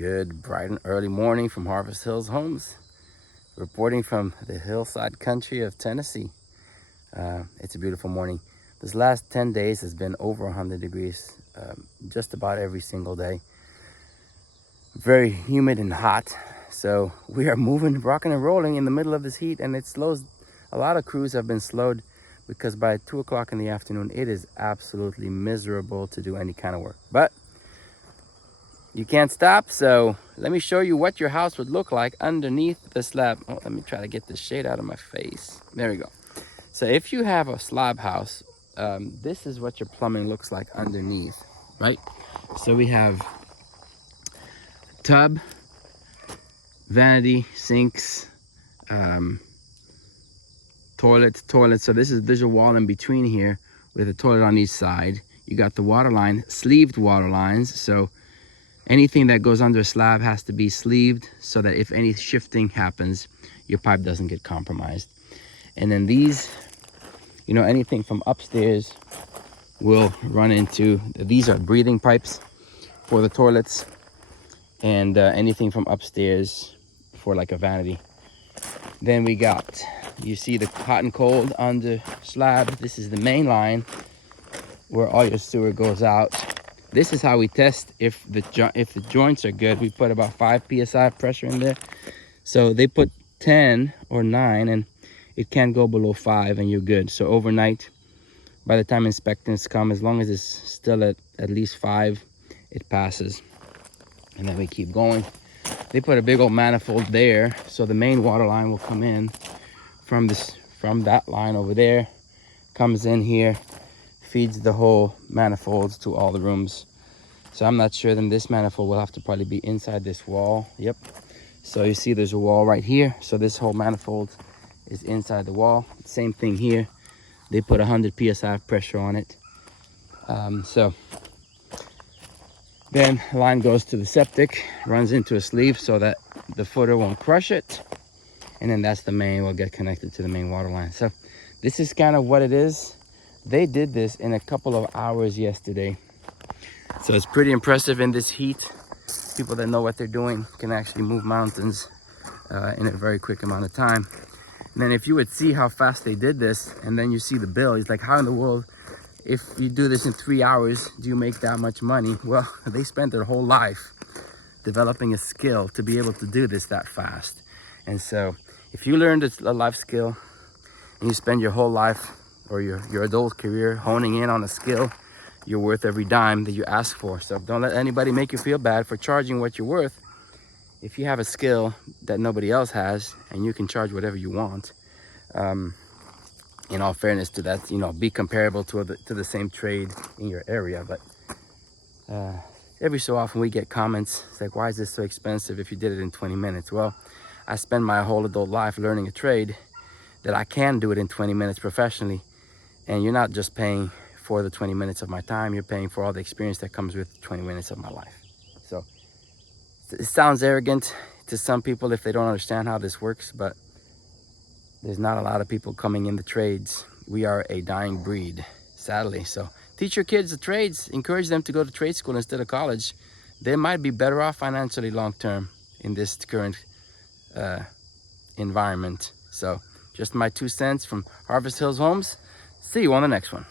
Good bright and early morning from Harvest Hills Homes, reporting from the hillside country of Tennessee. It's a beautiful morning. This last 10 days has been over 100 degrees just about every single day. Very humid and hot, so we are moving, rocking and rolling in the middle of this heat, and it slows. A lot of crews have been slowed because by 2 o'clock in the afternoon it is absolutely miserable to do any kind of work. But you can't stop, so let me show you what your house would look like underneath the slab. Oh, let me try to get the shade out of my face. There we go. So if you have a slab house, this is what your plumbing looks like underneath, right? So we have tub, vanity, sinks, toilet. So there's a wall in between here with a toilet on each side. You got the water line, sleeved water lines. So anything that goes under a slab has to be sleeved so that if any shifting happens, your pipe doesn't get compromised. And then these, anything from upstairs will run into, these are breathing pipes for the toilets, and anything from upstairs for like a vanity. Then we got, you see the hot and cold on the slab. This is the main line where all your sewer goes out. This is how we test if the joints are good. We put about 5 psi pressure in there. So they put 10 or 9, and it can't go below 5, and you're good. So overnight, by the time inspectors come, as long as it's still at least 5, it passes. And then we keep going. They put a big old manifold there, so the main water line will come in from that line over there, comes in here, feeds the whole manifold to all the rooms. So I'm not sure, then this manifold will have to probably be inside this wall. Yep. So you see there's a wall right here. So this whole manifold is inside the wall. Same thing here. They put 100 psi pressure on it. So then the line goes to the septic, runs into a sleeve so that the footer won't crush it. And then that's the main, will get connected to the main water line. So this is kind of what it is. They did this in a couple of hours yesterday. So it's pretty impressive in this heat. People that know what they're doing can actually move mountains in a very quick amount of time. And then if you would see how fast they did this, and then you see the bill, it's like, how in the world, if you do this in 3 hours, do you make that much money? Well, they spent their whole life developing a skill to be able to do this that fast. And so if you learned a life skill and you spend your whole life or your adult career honing in on a skill, you're worth every dime that you ask for. So don't let anybody make you feel bad for charging what you're worth. If you have a skill that nobody else has, and you can charge whatever you want, in all fairness to that, be comparable to the same trade in your area. But every so often we get comments, it's like, why is this so expensive if you did it in 20 minutes? Well, I spend my whole adult life learning a trade that I can do it in 20 minutes professionally. And you're not just paying for the 20 minutes of my time, you're paying for all the experience that comes with 20 minutes of my life. So it sounds arrogant to some people if they don't understand how this works, but there's not a lot of people coming in the trades. We are a dying breed, sadly. So teach your kids the trades, encourage them to go to trade school instead of college. They might be better off financially long-term in this current environment. So just my 2 cents from Harvest Hills Homes. See you on the next one.